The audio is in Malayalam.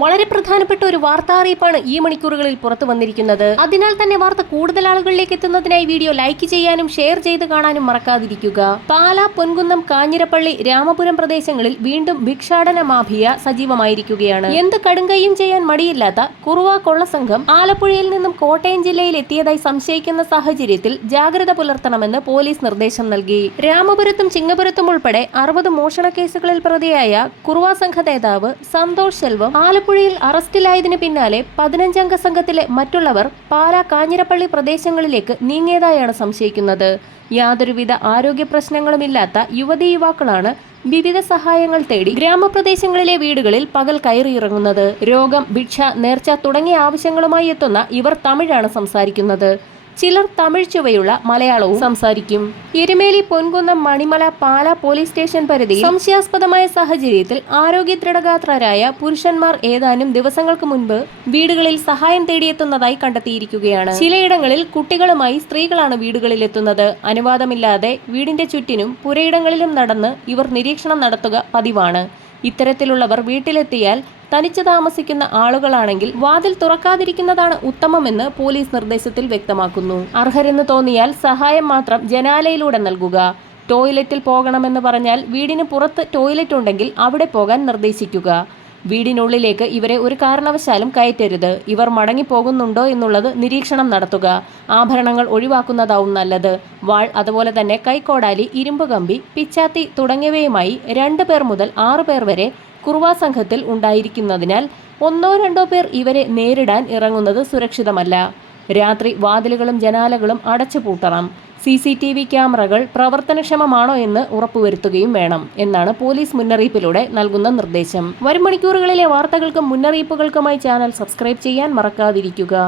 വളരെ പ്രധാനപ്പെട്ട ഒരു വാർത്താ അറിയിപ്പാണ് ഈ മണിക്കൂറുകളിൽ പുറത്തു വന്നിരിക്കുന്നത്. അതിനാൽ തന്നെ വാർത്ത കൂടുതൽ ആളുകളിലേക്ക് എത്തുന്നതിനായി വീഡിയോ ലൈക്ക് ചെയ്യാനും ഷെയർ ചെയ്ത് കാണാനും മറക്കാതിരിക്കുക. പാല പൊൻകുന്നം കാഞ്ഞിരപ്പള്ളി രാമപുരം പ്രദേശങ്ങളിൽ വീണ്ടും ഭിക്ഷാടന മാഫിയ സജീവമായിരിക്കുകയാണ്. എന്ത് കടുങ്കയും ചെയ്യാൻ മടിയില്ലാത്ത കുറുവ കൊള്ള സംഘം ആലപ്പുഴയിൽ നിന്നും കോട്ടയം ജില്ലയിൽ എത്തിയതായി സംശയിക്കുന്ന സാഹചര്യത്തിൽ ജാഗ്രത പുലർത്തണമെന്ന് പോലീസ് നിർദ്ദേശം നൽകി. രാമപുരത്തും ചിങ്ങപുരത്തും ഉൾപ്പെടെ അറുപത് മോഷണ കേസുകളിൽ പ്രതിയായ കുറുവ സംഘ നേതാവ് സന്തോഷ് സെൽവം ആലപ്പുഴയിൽ അറസ്റ്റിലായതിനു പിന്നാലെ പതിനഞ്ചംഗ സംഘത്തിലെ മറ്റുള്ളവർ പാല കാഞ്ഞിരപ്പള്ളി പ്രദേശങ്ങളിലേക്ക് നീങ്ങിയതായാണ് സംശയിക്കുന്നത്. യാതൊരുവിധ ആരോഗ്യ പ്രശ്നങ്ങളുമില്ലാത്ത യുവതി യുവാക്കളാണ് വിവിധ സഹായങ്ങൾ തേടി ഗ്രാമപ്രദേശങ്ങളിലെ വീടുകളിൽ പകൽ കയറിയിറങ്ങുന്നത്. രോഗം ഭിക്ഷ നേർച്ച തുടങ്ങിയ ആവശ്യങ്ങളുമായി എത്തുന്ന ഇവർ തമിഴാണ് സംസാരിക്കുന്നത്. ചിലർ തമിഴ് ചുവയുള്ള മലയാളവും സംസാരിക്കും. എരുമേലി പൊൻകുന്നം മണിമല പാല പോലീസ് സ്റ്റേഷൻ പരിധി സംശയാസ്പദമായ സാഹചര്യത്തിൽ ആരോഗ്യ ദൃഢഗാത്രരായ പുരുഷന്മാർ ഏതാനും ദിവസങ്ങൾക്ക് മുൻപ് വീടുകളിൽ സഹായം തേടിയെത്തുന്നതായി കണ്ടെത്തിയിരിക്കുകയാണ്. ചിലയിടങ്ങളിൽ കുട്ടികളുമായി സ്ത്രീകളാണ് വീടുകളിൽ എത്തുന്നത് അനുവാദമില്ലാതെ വീടിന്റെ ചുറ്റിനും പുരയിടങ്ങളിലും നടന്ന് ഇവർ നിരീക്ഷണം നടത്തുക പതിവാണ്. ഇത്തരത്തിലുള്ളവർ വീട്ടിലെത്തിയാൽ തനിച്ച് താമസിക്കുന്ന ആളുകളാണെങ്കിൽ വാതിൽ തുറക്കാതിരിക്കുന്നതാണ് ഉത്തമമെന്ന് പോലീസ് നിർദ്ദേശത്തിൽ വ്യക്തമാക്കുന്നു. അർഹരെന്ന് തോന്നിയാൽ സഹായം മാത്രം ജനാലയിലൂടെ നൽകുക. ടോയ്ലറ്റിൽ പോകണമെന്ന് പറഞ്ഞാൽ വീടിന് പുറത്ത് ടോയ്ലറ്റ് ഉണ്ടെങ്കിൽ അവിടെ പോകാൻ നിർദ്ദേശിക്കുക. വീടിനുള്ളിലേക്ക് ഇവരെ ഒരു കാരണവശാലും കയറ്റരുത്. ഇവർ മടങ്ങിപ്പോകുന്നുണ്ടോ എന്നുള്ളത് നിരീക്ഷണം നടത്തുക. ആഭരണങ്ങൾ ഒഴിവാക്കുന്നതാവും നല്ലത്. വാൾ അതുപോലെ തന്നെ കൈക്കോടാലി ഇരുമ്പ് കമ്പി പിച്ചാത്തി തുടങ്ങിയവയുമായി രണ്ട് പേർ മുതൽ ആറു പേർ വരെ കുറുവാ സംഘത്തിൽ ഉണ്ടായിരിക്കുന്നതിനാൽ ഒന്നോ രണ്ടോ പേർ ഇവരെ നേരിടാൻ ഇറങ്ങുന്നത് സുരക്ഷിതമല്ല. രാത്രി വാതിലുകളും ജനാലകളും അടച്ചു പൂട്ടണം സി സി ടി വി ക്യാമറകൾ പ്രവർത്തനക്ഷമമാണോ എന്ന് ഉറപ്പുവരുത്തുകയും വേണം എന്നാണ് പോലീസ് മുന്നറിയിപ്പിലൂടെ നൽകുന്ന നിർദ്ദേശം. വരും മണിക്കൂറുകളിലെ വാർത്തകൾക്കും മുന്നറിയിപ്പുകൾക്കുമായി ചാനൽ സബ്സ്ക്രൈബ് ചെയ്യാൻ മറക്കാതിരിക്കുക.